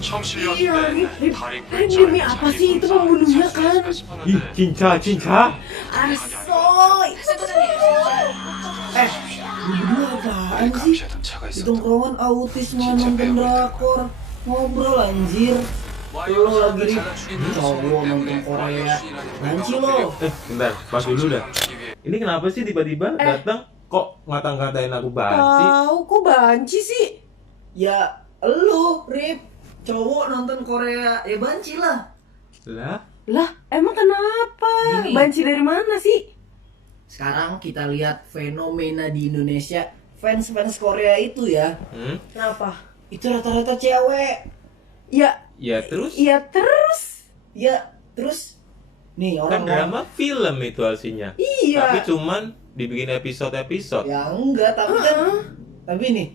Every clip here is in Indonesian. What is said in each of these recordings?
처음 Iya, 실렸는데 다리 Rip, demi apa sih itu pembunuhnya kan? Ih, cinta. Asoy. Lu berdua apaan sih? 감시하던 차가 Di 있었다. tongkrongan autis mau nonton drakor. Ngobrol anjir. Lo lagi cowok nonton Korea. Banci lo. Bentar, pas dulu dah. Ini kenapa sih tiba-tiba datang kok ngata-ngatain aku banci? Tahu kok banci sih? Ya lu, Rip. Cowok nonton Korea, ya banci lah. Lah, Lah, emang kenapa? Gini. Banci dari mana sih? Sekarang kita lihat fenomena di Indonesia. Fans-fans Korea itu ya, Kenapa? itu rata-rata cewek. Ya, ya terus ya terus. Ya, terus nih kan orang drama film itu hasilnya. Iya. Tapi cuman dibikin episode-episode. ya enggak, tapi nih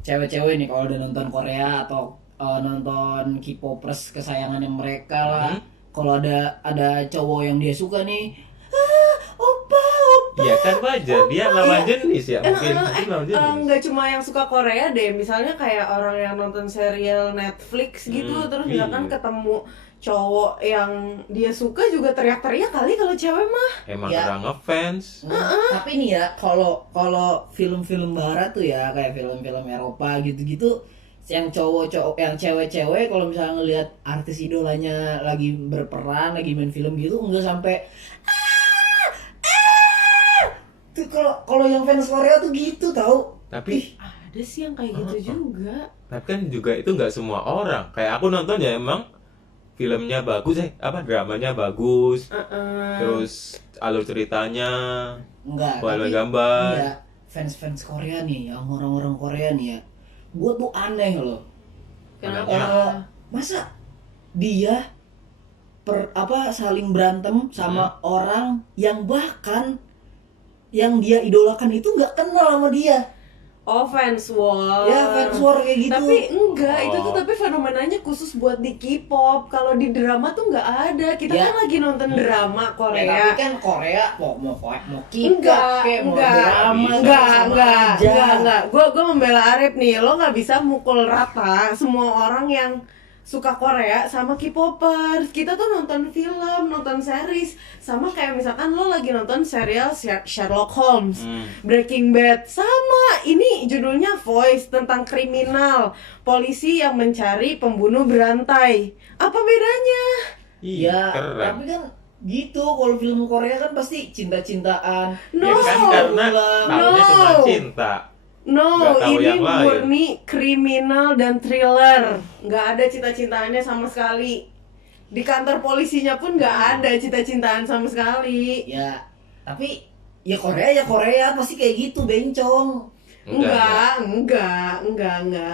cewek-cewek nih kalau udah nonton Korea atau nonton K-popers kesayangannya mereka lah. Kalau ada cowok yang dia suka nih, opa. Ya kan wajar, dia lawan jenis ya mungkin lawan jenis. Nggak cuma yang suka Korea deh, misalnya kayak orang yang nonton serial Netflix gitu, terus misalkan iya. ketemu cowok yang dia suka juga teriak-teriak kali kalau cewek mah. Emang Ya. orang ngefans. Tapi nih ya, kalau film-film barat tuh ya, kayak film-film Eropa gitu-gitu, yang cowok-cowok, yang cewek-cewek kalau misalnya ngelihat artis idolanya lagi berperan, lagi main film gitu, enggak sampai tuh. Kalau yang fans Korea tuh gitu tau. Tapi Ada sih yang kayak gitu juga. tapi kan juga itu nggak semua orang. Kayak aku nonton ya emang filmnya bagus dramanya bagus. Terus alur ceritanya, Enggak, pola tapi gambar. ya, fans Korea nih, yang orang-orang Korea nih ya, gue tuh aneh loh. Kenapa? Masa dia saling berantem sama orang yang bahkan yang dia idolakan itu nggak kenal sama dia. Oh, fans war. Ya, fans war kayak gitu. Tapi enggak, itu tuh Oh. tapi fenomenanya khusus buat di K-pop. Kalau di drama tuh nggak ada. Kita Ya. kan lagi nonton drama Ya, Korea. tapi kan Korea mau K-pop Enggak, kayak mau enggak, drama, enggak. aja. Gue membela Arif nih. Lo nggak bisa mukul rata semua orang yang suka Korea sama K-popers. Kita tuh nonton film, nonton series, sama kayak misalkan lo lagi nonton serial Sherlock Holmes, Breaking Bad, sama. Ini judulnya Voice, tentang kriminal, polisi yang mencari pembunuh berantai. Apa bedanya? Iya, Ya, keren. tapi kan gitu, kalau film Korea kan pasti cinta-cintaan. No. Ya kan karena tahunya No. cuma cinta. No, Nggak tahu ini yang lain. murni kriminal dan thriller. Nggak ada cinta-cintaannya sama sekali. Di kantor polisinya pun nggak ada cinta-cintaan sama sekali. Ya, tapi ya Korea pasti kayak gitu, bencong. Enggak.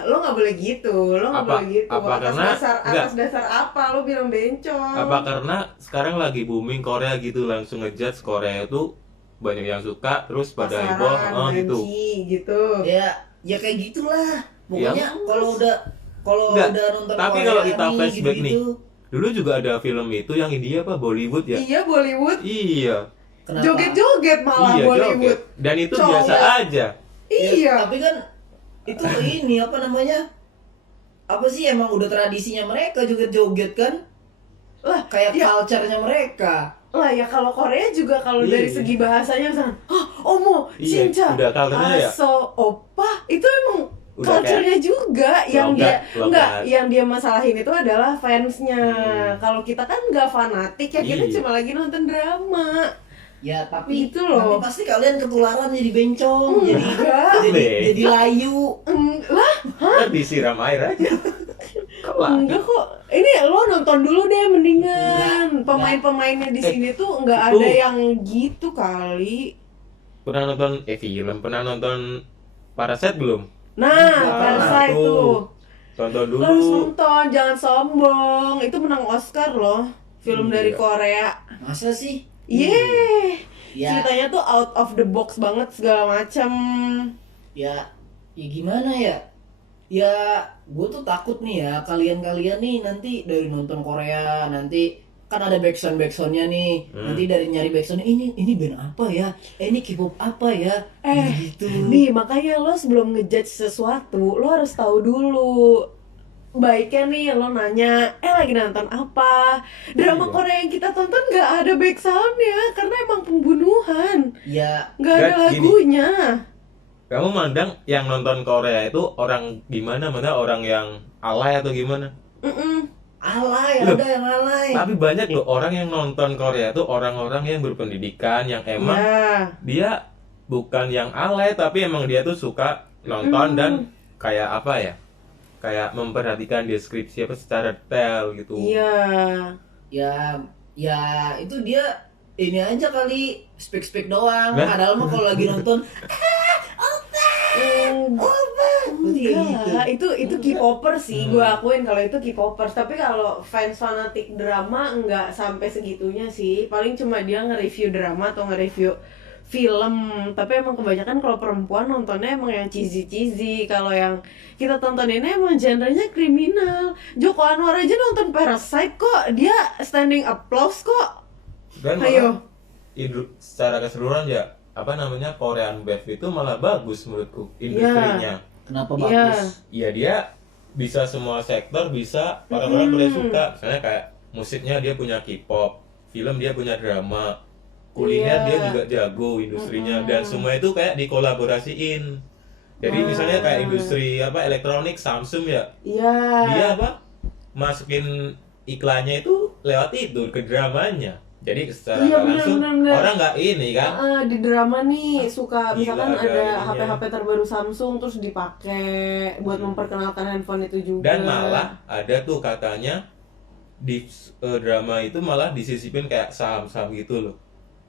Lo nggak boleh gitu. Lo nggak Apa- boleh gitu. apa karena- Atas dasar apa lo bilang bencong? Apa karena sekarang lagi booming Korea gitu, langsung ngejudge Korea itu banyak yang suka, terus pada heboh Pasaran, gitu. benci, gitu. Ya kayak gitulah. Pokoknya Ya. kalau Nggak, udah nonton tapi Korea kalau kita nih, flashback nih. gitu-gitu. Dulu juga ada film itu yang India apa Bollywood ya? Iya, Bollywood. Iya. Kenapa? Joget-joget malah Iya, Bollywood. joget. Dan itu Cowok. biasa aja. Ya, Iya. tapi kan itu ini apa namanya? Apa sih, emang udah tradisinya mereka joget-joget kan? Lah, Kayak ya. culture-nya mereka. Lah ya kalau Korea juga kalau Iya. dari segi bahasanya misalnya, omo, Iya, cinca, udah culture-nya ya? aso, opa, itu emang Udah culture-nya juga. Yang dia logat. yang dia masalahin itu adalah fansnya. Kalau kita kan nggak fanatik ya, kita Iya. cuma lagi nonton drama. Ya, tapi Gitu loh. tapi pasti kalian ketularan jadi bencong, Enggak. jadi layu. Lah, Kan disiram air aja. Kok lah? enggak kok. Ini lo nonton dulu deh mendingan. Enggak. Pemain-pemainnya di sini tuh nggak itu. ada yang gitu kali. Pernah nonton pernah nonton Parasite belum? Nah, Enggak. Parasite Tuh. tuh. Tonton Lo harus dulu. nonton, jangan sombong. Itu menang Oscar loh, film Iya. dari Korea. Masa sih? Yeay. Ya, Ceritanya tuh out of the box banget segala macam. ya gimana ya? Ya, gue tuh takut nih ya, kalian-kalian nih nanti dari nonton Korea, nanti kan ada backsound-backsoundnya nih, nanti dari nyari backsound, ini band apa ya? Ini K-pop apa ya? Gitu. Nih, makanya lo sebelum ngejudge sesuatu, lo harus tahu dulu baiknya nih lo nanya, lagi nonton apa? Drama Iya. Korea yang kita tonton nggak ada back soundnya karena emang pembunuhan, Ya nggak ada Dan gini. lagunya. Kamu mandang yang nonton Korea itu orang gimana? Mana orang yang alay atau gimana? Mm-mm. alay, Loh. ada yang alay. Tapi banyak loh orang yang nonton Korea itu orang-orang yang berpendidikan, yang emang Ya, dia bukan yang alay, tapi emang dia tuh suka nonton dan kayak apa ya? Kayak memperhatikan deskripsi apa secara detail gitu. iya. Ya itu dia ini aja kali speak doang. Nah. Padahal mah kalau lagi nonton Enggak, itu K-popper sih, gue akuin kalau itu K-popers. Tapi kalau fans fanatik drama enggak sampai segitunya sih. Paling cuma dia nge-review drama atau nge-review film. Tapi emang kebanyakan kalau perempuan nontonnya emang yang cheesy. Kalau yang kita tonton ini emang genrenya kriminal. Joko Anwar aja nonton Parasite kok, dia standing applause kok. Dan Ayo. malah secara keseluruhan ya apa namanya Korean Wave itu malah bagus menurutku industrinya. kenapa Iya. bagus? Iya dia bisa semua sektor bisa orang-orang boleh suka. Misalnya kayak musiknya dia punya K-pop, film dia punya drama, kuliner Iya. dia juga jago industrinya dan semua itu kayak dikolaborasiin. Jadi misalnya kayak industri apa elektronik Samsung ya, Iya. dia apa masukin iklannya itu lewat itu ke dramanya. Jadi secara Iya, nggak langsung bener-bener. orang nggak ini kan. Di drama nih suka Gila, misalkan ada ada ininya. HP-HP terbaru Samsung terus dipakai buat memperkenalkan handphone itu juga. Dan malah ada tuh katanya di drama itu malah disisipin kayak saham-saham gitu loh.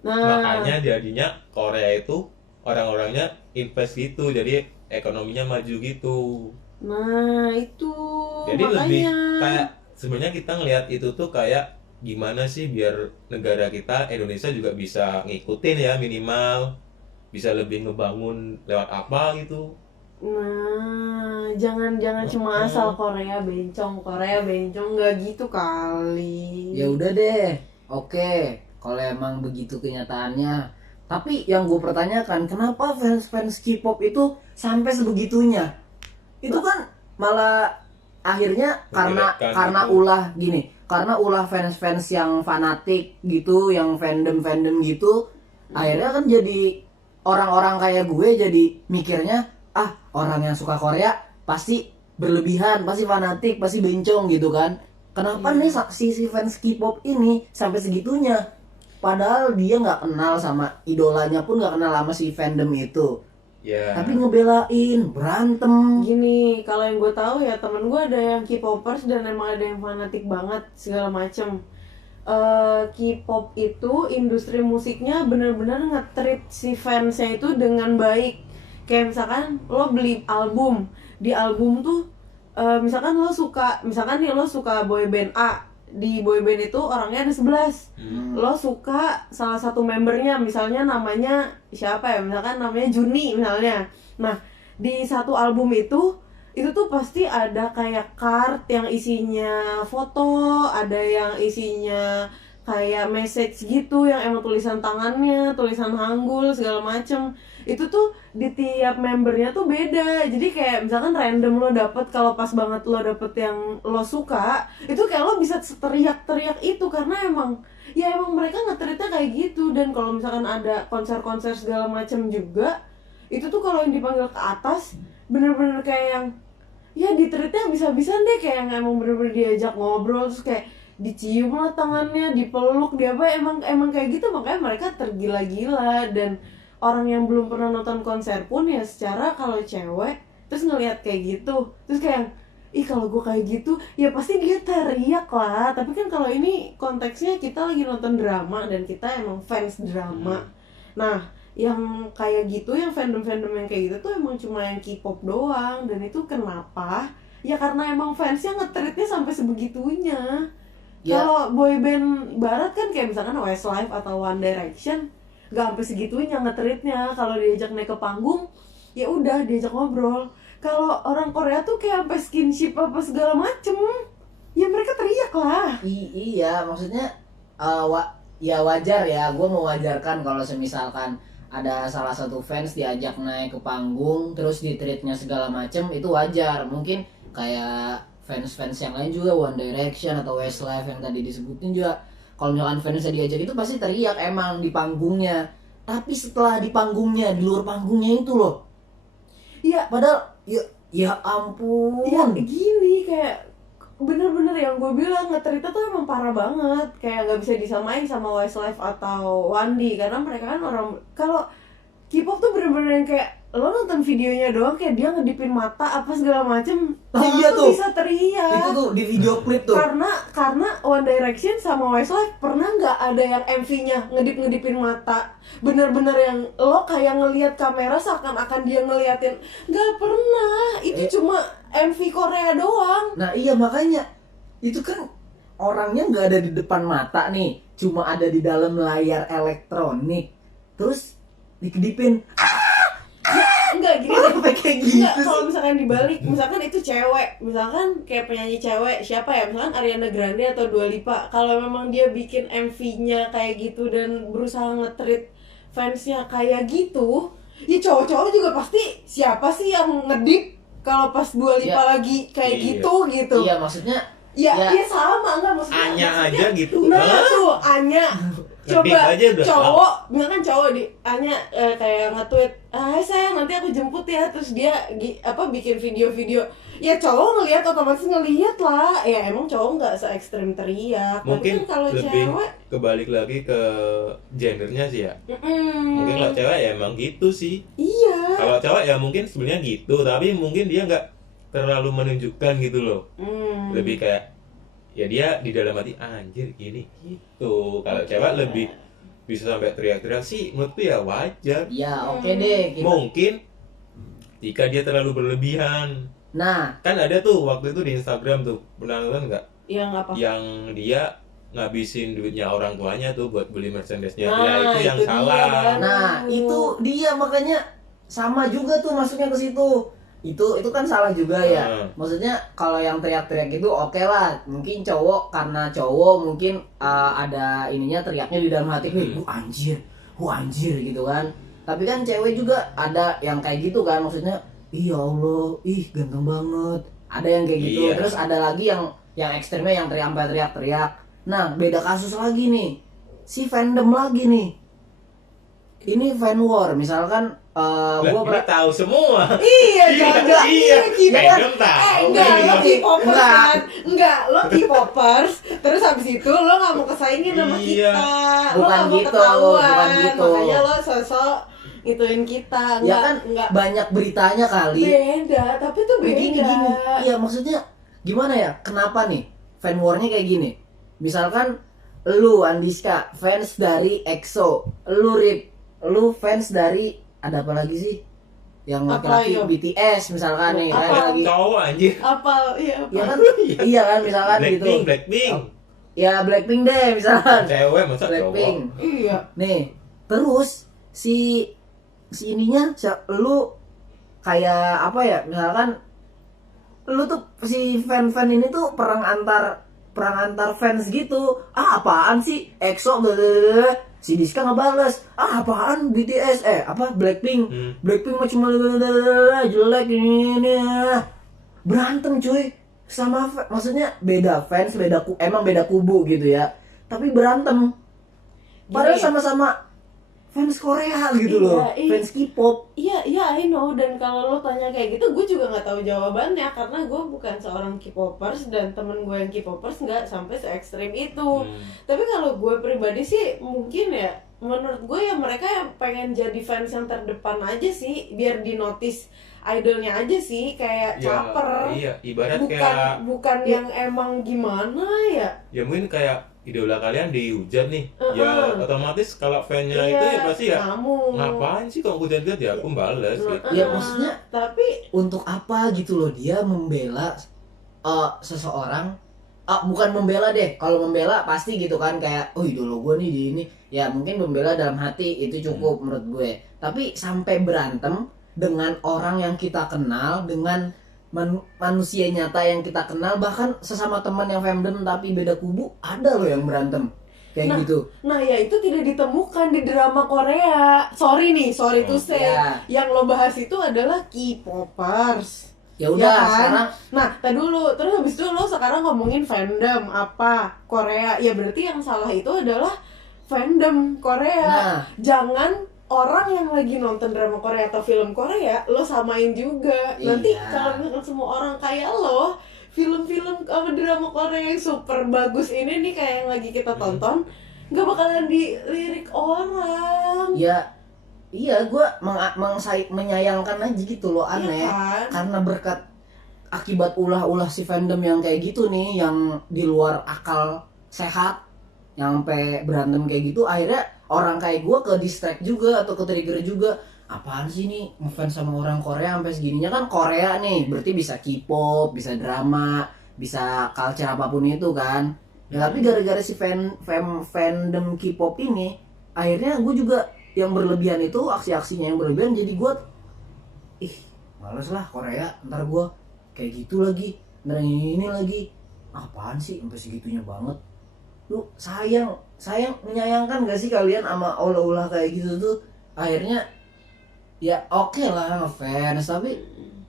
Nah, Makanya jadinya Korea itu orang-orangnya invest gitu, jadi ekonominya maju gitu. nah itu Jadi makanya. lebih kayak sebenarnya kita ngelihat itu tuh kayak gimana sih biar negara kita Indonesia juga bisa ngikutin ya minimal bisa lebih ngebangun lewat apa gitu. Nah, jangan cuma asal Korea bencong nggak gitu kali. Ya udah deh. Oke, kalau emang begitu kenyataannya. Tapi yang gue pertanyakan, kenapa fans K-pop itu sampai sebegitunya? Itu kan malah akhirnya Menjelekkan karena gitu. karena ulah fans yang fanatik gitu, yang fandom gitu, akhirnya kan jadi orang-orang kayak gue jadi mikirnya orang yang suka Korea pasti berlebihan, pasti fanatik, pasti bencong gitu kan. Kenapa nih si fans K-pop ini sampai segitunya? Padahal dia nggak kenal sama idolanya pun nggak kenal sama si fandom itu. Ya. Tapi ngebelain, berantem. Gini, kalau yang gue tahu ya temen gue ada yang K-popers dan emang ada yang fanatik banget segala macem. K-pop itu industri musiknya bener-bener nge-treat si fansnya itu dengan baik. Kayak misalkan lo beli album, di album tuh misalkan lo suka boy band A, di boy band itu orangnya ada 11. Lo suka salah satu membernya, misalnya namanya siapa ya, misalkan namanya Juni misalnya. Nah, di satu album itu tuh pasti ada kayak card yang isinya foto, ada yang isinya kayak message gitu yang emang tulisan tangannya, tulisan Hangul segala macem. Itu tuh di tiap membernya tuh beda. Jadi kayak misalkan random lo dapet, kalau pas banget lo dapet yang lo suka, itu kayak lo bisa teriak-teriak itu karena emang mereka nge-treatnya kayak gitu. Dan kalau misalkan ada konser-konser segala macem juga, itu tuh kalau yang dipanggil ke atas bener-bener kayak yang ya ditreatnya bisa-bisan deh, kayak yang emang bener-bener diajak ngobrol, terus kayak dicium lah tangannya, dipeluk, dia apa emang kayak gitu. Makanya mereka tergila-gila. Dan orang yang belum pernah nonton konser pun ya secara kalau cewek terus ngelihat kayak gitu, terus kayak kalau gue kayak gitu ya pasti dia teriak lah. Tapi kan kalau ini konteksnya kita lagi nonton drama dan kita emang fans drama. Nah, yang kayak gitu, yang fandom yang kayak gitu tuh emang cuma yang K-pop doang. Dan itu kenapa? Ya karena emang fansnya nge-treatnya sampai sebegitunya. Ya. Kalau boyband barat kan kayak misalkan Westlife atau One Direction, gak sampai segitunya nge-treatnya. Kalau diajak naik ke panggung, ya udah diajak ngobrol. Kalau orang Korea tuh kayak sampai skinship apa segala macem, ya mereka teriak lah. Iya, maksudnya ya wajar ya. Gue mewajarkan kalau semisalkan ada salah satu fans diajak naik ke panggung terus di treatnya segala macem, itu wajar. Mungkin kayak fans-fans yang lain juga, One Direction atau Westlife yang tadi disebutin juga, kalau misalkan fansnya diajak itu pasti teriak emang di panggungnya. Tapi setelah di panggungnya, di luar panggungnya itu loh, Iya, padahal ya ampun. ya gini kayak bener-bener yang gue bilang nge-treatnya tuh emang parah banget, kayak nggak bisa disamain sama Westlife atau Wandi karena mereka kan orang, kalau K-pop tuh bener-bener yang kayak lo nonton videonya doang kayak dia ngedipin mata apa segala macem, Iya tuh tuh. bisa teriak. Itu tuh di video klip tuh. Karena One Direction sama Westlife pernah nggak ada yang MV-nya ngedipin mata, bener-bener yang lo kayak ngelihat kamera seakan-akan dia ngeliatin, nggak pernah, itu cuma MV Korea doang. Nah iya makanya itu kan orangnya nggak ada di depan mata nih, cuma ada di dalam layar elektronik, terus dikedipin. Enggak gini Sampai kayak gitu enggak, sih. kalau misalkan dibalik, misalkan itu cewek, misalkan kayak penyanyi cewek siapa ya, misalkan Ariana Grande atau Dua Lipa, kalau memang dia bikin MV-nya kayak gitu dan berusaha nge-treat fansnya kayak gitu, ya cowok-cowok juga pasti siapa sih yang ngedip kalau pas Dua Lipa Ya. lagi kayak Iya. gitu. Iya maksudnya Ya, Ya. ya sama enggak maksudnya. Anya maksudnya, aja gitu. Nah, Hah? tuh Anya Ngedip coba aja udah cowok, misalkan cowok di Anya kayak nge-tweet, "Ah, sayang nanti aku jemput ya." Terus dia bikin video-video. Ya cowok ngelihat otomatis ngelihat lah. Ya emang cowok nggak se-ekstrim teriak. Mungkin Tapi kan kalau lebih cewek, kebalik lagi ke gendernya sih ya. Mungkin kalau cewek ya emang gitu sih. iya. Kalau cewek ya mungkin sebenarnya gitu, tapi mungkin dia nggak terlalu menunjukkan gitu loh. Lebih kayak ya dia di dalam hati anjir gini gitu. Kalau cewek lebih bisa sampai teriak-teriak sih, menurutku ya wajar. ya oke deh kita. Mungkin jika dia terlalu berlebihan. Nah Kan ada tuh waktu itu di Instagram tuh, pernah nonton nggak? Yang apa? Yang dia ngabisin duitnya orang tuanya tuh buat beli merchandise-nya. Nah, Ya itu yang itu dia, salah. Bang. nah itu dia makanya sama juga tuh masuknya ke situ. Itu kan salah juga ya. Maksudnya kalau yang teriak-teriak itu oke lah. Mungkin cowok karena cowok mungkin ada ininya teriaknya di dalam hati nih, anjir gitu kan. Tapi kan cewek juga ada yang kayak gitu kan, maksudnya ya Allah, ih ganteng banget. Ada yang kayak gitu. Iya. Terus ada lagi yang ekstrimnya yang teriak-teriak. Nah, beda kasus lagi nih. Si fandom lagi nih. Ini fan war, misalkan Lah, gua ini tahu semua. Iya, Iya, jangan iya. kita Fandom tahu. enggak, lo Iya. K-popers Enggak. kan? Enggak, lo K-popers. Terus habis itu lo nggak mau kesaingin sama Iya. kita. Lo Bukan nggak mau gitu, ketahuan. bukan gitu. Makanya lo sosok ituin kita. ya Enggak, kan enggak banyak beritanya kali. beda, tapi tuh beda. Gini. Iya, maksudnya gimana ya? Kenapa nih fan war-nya kayak gini? Misalkan lu Andiska fans dari EXO, lu Rip, lu fans dari ada apa lagi sih? Yang Apa, laki-laki yo? BTS misalkan nih, Apa? ada lagi. Cowok anjir. Apa? Iya, apa? Iya kan? Iya kan misalkan gitu. Blackpink. Ya Blackpink deh misalkan. Cewek masa Blackpink. cowok? Iya. Nih, terus si ininya lu kayak apa ya? Misalkan lu tuh si fan-fan ini tuh perang antar fans gitu. Ah, apaan sih? EXO blablabla. Si Diska ngebales. Ah, apaan BTS? Blackpink. Blackpink mah cuma jelek ini. Berantem cuy. Sama maksudnya beda fans, emang beda kubu gitu ya. Tapi berantem. Padahal Gini. sama-sama fans Korea gitu Iya, loh, iya. fans K-pop. Iya, I know. Dan kalau lo tanya kayak gitu, gue juga nggak tahu jawabannya karena gue bukan seorang K-popers dan temen gue yang K-popers nggak sampai se ekstrim itu. Tapi kalau gue pribadi sih mungkin ya, menurut gue ya mereka yang pengen jadi fans yang terdepan aja sih, biar di notice idolnya aja sih, kayak caper. Iya, ibarat Bukan kayak bukan yang emang gimana ya. ya mungkin kayak idola kalian dihujat nih. Uh-uh. Ya otomatis kalau fan-nya Iya, itu ya pasti ya kamu. ngapain sih kalau hujat-hujat ya aku bales gitu. Ya, maksudnya tapi untuk apa gitu loh dia membela seseorang. Bukan membela deh, kalau membela pasti gitu kan kayak oh idola gue nih di ini. Ya mungkin membela dalam hati itu cukup menurut gue. Tapi sampai berantem dengan orang yang kita kenal, dengan manusia nyata yang kita kenal, bahkan sesama teman yang fandom tapi beda kubu, ada loh yang berantem kayak gitu. Nah ya itu tidak ditemukan di drama Korea. Sorry to say. Ya. Yang lo bahas itu adalah K-popers. Ya udah kan? sekarang Nah, tadi dulu, terus habis itu lo sekarang ngomongin fandom apa Korea, ya berarti yang salah itu adalah fandom Korea. Nah. Jangan orang yang lagi nonton drama Korea atau film Korea lo samain juga. Nanti Iya. kalau misalkan semua orang kayak lo, film-film sama drama Korea yang super bagus ini nih kayak yang lagi kita tonton, nggak bakalan dilirik orang. ya iya gue menyayangkan aja gitu loh, aneh. Iya kan? Karena berkat akibat ulah-ulah si fandom yang kayak gitu nih, yang di luar akal sehat, yang sampai berantem kayak gitu, akhirnya orang kayak gue ke distract juga atau ke trigger juga. Apaan sih nih ngefans sama orang Korea sampai segininya? Kan Korea nih berarti bisa K-pop, bisa drama, bisa culture apapun itu kan. Ya, tapi gara-gara si fandom K-pop ini, akhirnya gue juga yang berlebihan itu, aksi-aksinya yang berlebihan, jadi gue males lah Korea, ntar gue kayak gitu lagi, ntar ini lagi. Apaan sih sampai segitunya banget? Lu sayang menyayangkan gak sih kalian sama ulah-ulah kayak gitu tuh? Akhirnya ya oke lah ngefans, tapi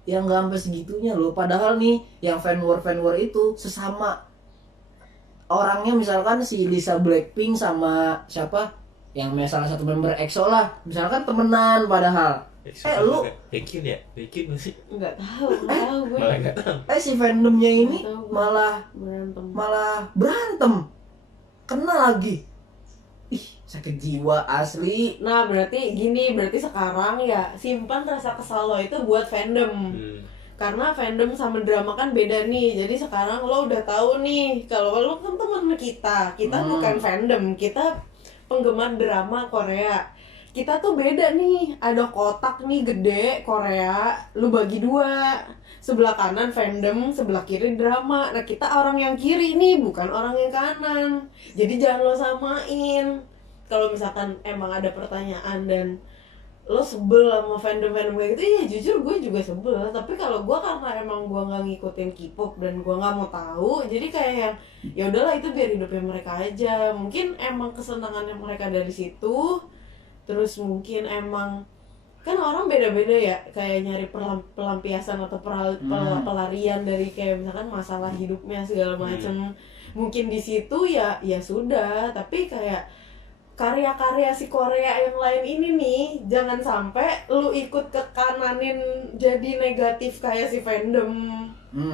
yang nggak sampai segitunya loh. Padahal nih yang fan war itu sesama orangnya, misalkan si Lisa Blackpink sama siapa yang salah satu member EXO lah, misalkan temenan padahal. Lu Bikin masih Nggak tahu gue. malah nggak tahu. Si fandomnya ini Nggak tahu gue. malah Berantem. berantem, kena lagi. Sakit jiwa asli. Nah berarti sekarang ya simpan rasa kesal lo itu buat fandom. Karena fandom sama drama kan beda nih. Jadi sekarang lo udah tahu nih kalau lo kan temen kita bukan fandom, kita penggemar drama Korea. Kita tuh beda nih, ada kotak nih gede Korea, lu bagi dua, sebelah kanan fandom, sebelah kiri drama. Nah kita orang yang kiri nih, bukan orang yang kanan. Jadi jangan lo samain. Kalau misalkan emang ada pertanyaan dan lo sebel sama fandom kayak gitu, ya jujur gue juga sebel. Tapi kalau gue karena emang gue nggak ngikutin K-pop dan gue nggak mau tahu, jadi kayak yang ya udahlah itu biar hidupnya mereka aja. Mungkin emang kesenangannya mereka dari situ. Terus mungkin emang kan orang beda-beda ya, kayak nyari pelampiasan atau pelarian dari kayak misalkan masalah hidupnya segala macem. Mungkin di situ ya sudah. Tapi kayak karya-karya si Korea yang lain ini nih, jangan sampai lu ikut ke kananin jadi negatif kayak si fandom.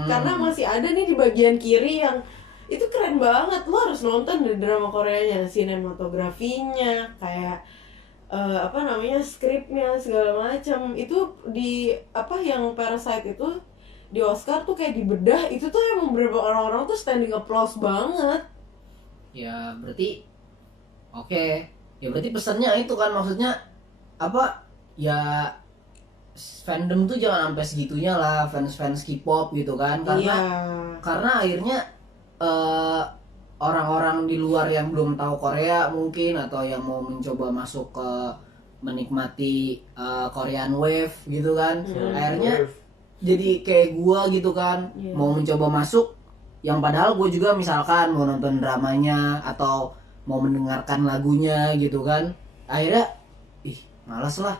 Karena masih ada nih di bagian kiri yang itu keren banget. Lu harus nonton di drama Koreanya, sinematografinya, kayak skripnya segala macam. Itu di yang Parasite itu di Oscar tuh kayak dibedah, itu tuh emang beberapa orang-orang tuh standing applause banget. Ya berarti oke. Ya berarti pesannya itu kan, maksudnya ya fandom tuh jangan sampai segitunya lah, fans K-pop gitu kan. Karena akhirnya orang-orang di luar yang belum tahu Korea mungkin, atau yang mau mencoba masuk ke menikmati Korean Wave gitu kan, akhirnya jadi kayak gua gitu kan, mau mencoba masuk, yang padahal gua juga misalkan mau nonton dramanya atau mau mendengarkan lagunya gitu kan, akhirnya malas lah.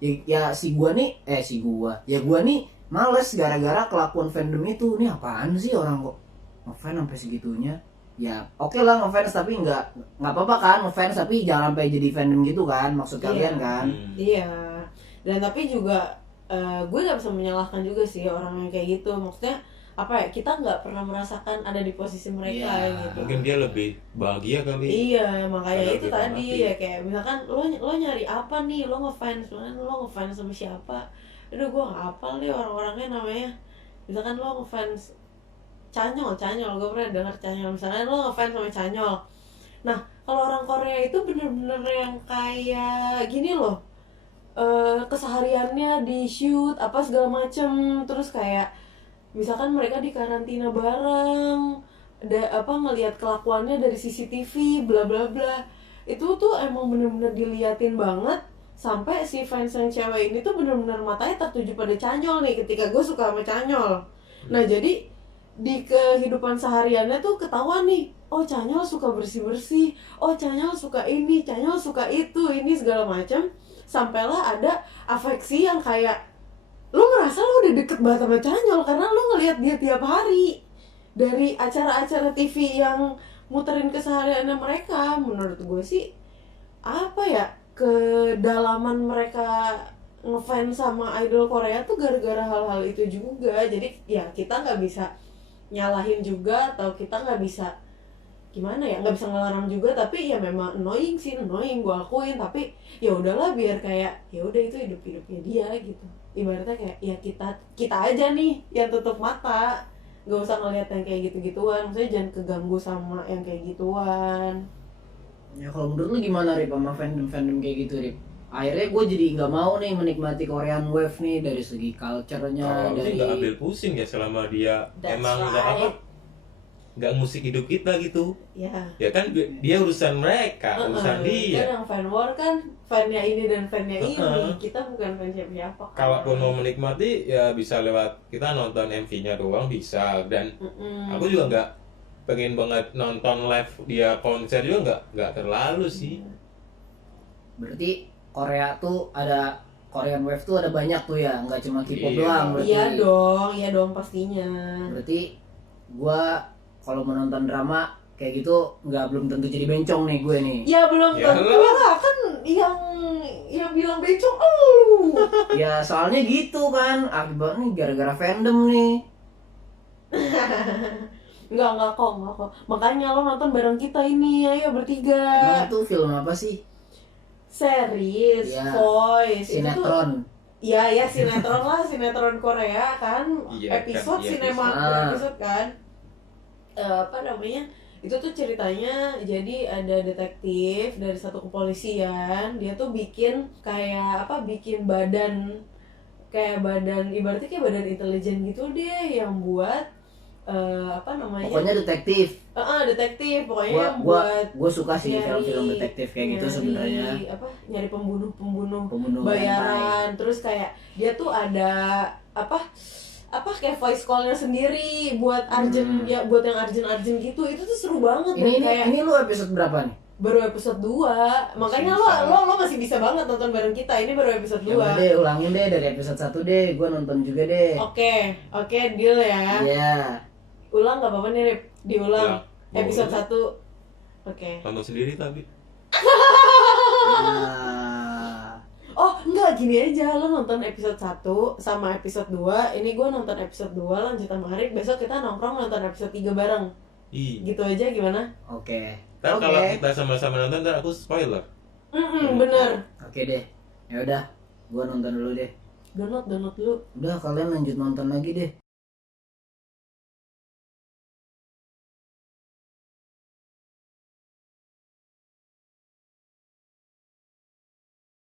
Ya gua nih males gara-gara kelakuan fandom itu. Nih apaan sih orang kok ngefans sampai segitunya? Ya oke lah ngefans, tapi nggak apa-apa kan ngefans, tapi jangan sampai jadi fandom gitu kan, maksud kalian kan? Iya. Dan tapi juga gue nggak bisa menyalahkan juga sih orang yang kayak gitu. Maksudnya kita nggak pernah merasakan ada di posisi mereka gitu. Mungkin dia lebih bahagia kali. Iya, makanya itu tadi mati. ya, kayak misalkan lo nyari apa nih, lo ngefans sama siapa? Aduh gue nggak hafal nih orang-orangnya namanya. Misalkan lo ngefans Chanyeol, gue pernah denger Chanyeol. Misalnya lo ngefans sama Chanyeol. Nah, kalau orang Korea itu bener-bener yang kayak gini loh, kesehariannya di shoot apa segala macem, terus kayak misalkan mereka di karantina bareng, ngelihat kelakuannya dari CCTV, bla bla bla. Itu tuh emang bener-bener diliatin banget, sampai si fans yang cewek ini tuh bener-bener matanya tertuju pada Chanyeol nih, ketika gue suka sama Chanyeol. Nah jadi di kehidupan sehariannya tuh ketahuan nih, oh Chanyeol suka bersih-bersih, oh Chanyeol suka ini, Chanyeol suka itu, ini segala macam. Sampailah ada afeksi yang kayak lu ngerasa lo udah deket banget sama Canyol karena lo ngelihat dia tiap hari dari acara-acara TV yang muterin kesehariannya mereka. Menurut gue sih apa ya, kedalaman mereka ngefans sama idol Korea tuh gara-gara hal-hal itu juga. Jadi ya kita nggak bisa nyalahin juga, atau kita nggak bisa gimana ya, nggak bisa ngelarang juga, tapi ya memang annoying sih, annoying gue akuin. Tapi ya udahlah, biar kayak ya udah itu hidup-hidupnya dia gitu. Ibaratnya kayak ya kita aja nih yang tutup mata, nggak usah ngeliat yang kayak gitu-gituan. Maksudnya jangan keganggu sama yang kayak gituan. Ya kalau menurut lu gimana Rip sama fandom kayak gitu Rip? Akhirnya gue jadi nggak mau nih menikmati Korean Wave nih dari segi culture-nya, Kalau dari sih nggak ambil pusing ya selama dia That's emang nggak right. apa, nggak musik hidup kita gitu. Ya. Ya kan dia urusan mereka, urusan Kan dia. yang fan war kan fannya ini dan fannya ini. Heeh. Kita bukan fan siapa-siapa kan. Kalaupun mau menikmati ya bisa lewat kita nonton MV-nya doang bisa. Dan aku juga nggak pengen banget nonton live dia konser juga, nggak terlalu sih. berarti Korea tuh ada Korean Wave tuh ada banyak tuh ya, nggak cuma K-pop Iya. doang berarti. Iya dong pastinya. Berarti gua kalau menonton drama kayak gitu belum tentu jadi bencong nih gue nih. Ya belum Ya tentu lah. lah, kan yang bilang bencong lu. Ya soalnya gitu kan, akibat nih gara-gara fandom nih. Enggak kok. Makanya lo nonton bareng kita ini, ayo bertiga. Emang itu film apa sih? Series, Ya. Voice. Itu tuh, Sinetron. ya sinetron lah, sinetron Korea kan. Iya, Episode kan, iya, sinema episode. episode kan. Apa namanya? Itu tuh ceritanya jadi ada detektif dari satu kepolisian, dia tuh bikin kayak bikin badan, ibaratnya kayak badan intelijen gitu deh, yang buat Pokoknya detektif. detektif pokoknya yang buat Gua suka sih nyari- film-film detektif kayak gitu nyari sebenarnya. nyari pembunuh Pembunuh bayaran. Terus kayak dia tuh ada kayak voice call-nya sendiri buat urgent, ya buat yang urgent gitu. Itu tuh seru banget. Dan kayak Ini lu episode berapa nih? baru episode 2. Makanya Bisa. lo masih bisa banget nonton bareng kita. Ini baru episode Ya udah 2. deh, ulangin deh dari episode 1 deh, gua nonton juga deh. Oke, deal ya. Iya. Ulang nggak apa-apa nih, Rip. Diulang. Ulang. Mau Episode ulang? 1. Oke. Nonton sendiri tapi. Nah, Oh, enggak, gini aja. Lo nonton episode 1 sama episode 2. Ini gue nonton episode 2 lanjut sama Arif. Besok kita nongkrong nonton episode 3 bareng. Ih. Gitu aja gimana? oke. Ntar Oke. kalau kita sama-sama nonton ntar aku spoiler. Bener. Oke deh. Ya udah, gua nonton dulu deh. Download dulu. Udah kalian lanjut nonton lagi deh.